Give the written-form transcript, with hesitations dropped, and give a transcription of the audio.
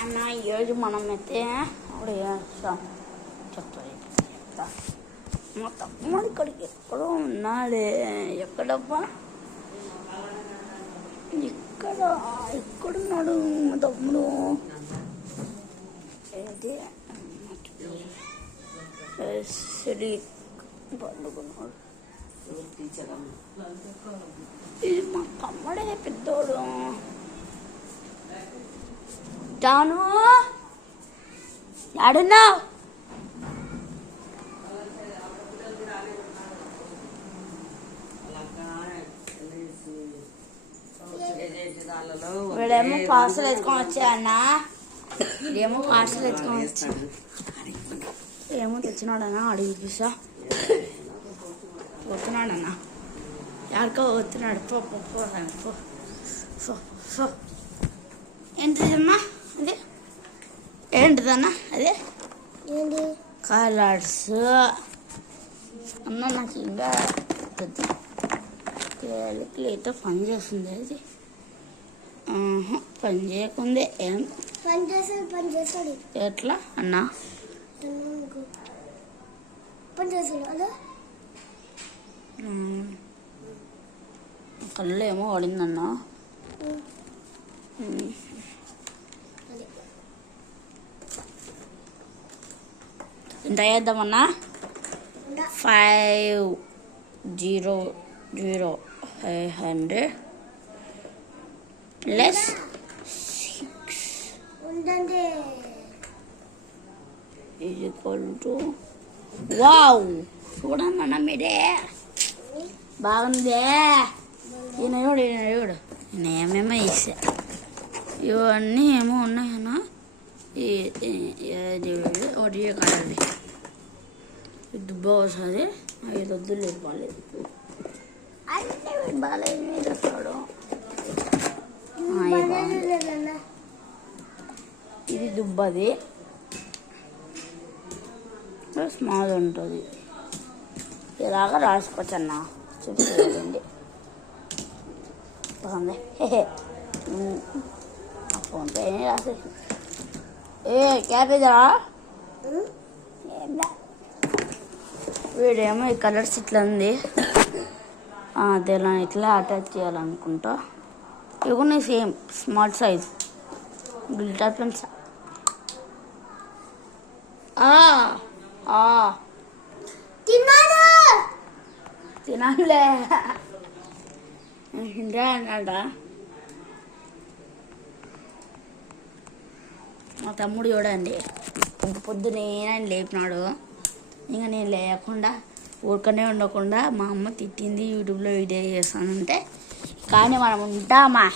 అన్న ఈరోజు మనమైతే అప్పుడు చేస్తాం చెప్తా మా తమ్ముడు ఇక్కడికి ఎక్కడో ఉన్నాడే. ఎక్కడబ్బా? ఎక్కడున్నాడు మా తమ్ముడు? ఏది పండుకున్నాడు. ఇది మా తమ్ముడే పెద్దోడు. జాను ఆడున్నావు? వీడేమో పార్సల్ ఎత్తుకొని వచ్చాయన్న. ఇదేమో పార్సల్ ఎత్తుకొని వచ్చా. ఏమో తెచ్చినాడన్నా అడిగి చూసా. పోతున్నాడన్నా, ఎక్కడికో పోతున్నాడు. పో ఏంటిదమ్మా? అదే ఏంటిదన్నా? అదే కలర్స్ అన్న. నాకు ఇంకా క్యాలిక్యులేటర్ పని చేస్తుంది. అది పని చేయకుందే. ఏం పని చేస్తాడు ఎట్లా అన్నా? కళ్ళు ఏమో పడిందన్నా. ఎంత చేద్దామన్నా? 500 ప్లస్ 6 వావ్! చూడండి అన్న మీరే, బాగుందే. ఈయన చూడు ఈయన ఏమేమో వేసా. ఇవన్నీ ఏమో ఉన్నాయన్నా. ఒకటి కాదండి, ఇది బాగుంది. ఐదు వద్దులు లేదు, బాగాలేదు. అన్నీ బాగాలేదు. మీద వస్తాడు. ఇది దుబ్బది, స్మాల్ ఉంటుంది. ఇలాగా రాసుకోవచ్చు అన్న. చూపించండి బాగుంది. ఫోన్పే రాసేసి క్యాబేజా. వీడేమో ఈ కలర్స్ ఇట్లా ఉంది. అదేలా ఇట్లా అటాచ్ చేయాలనుకుంటా. ఇవి same small size glitter pens. తినాలే ఇంకా అన్నాడా మా తమ్ముడు. చూడండి, పొద్దునే లేపినాడు. ఇంకా నేను లేకుండా ఊరికనే ఉండకుండా మా అమ్మ తిట్టింది, యూట్యూబ్లో వీడియో చేస్తానంటే. కానీ మనం ఉంటామా?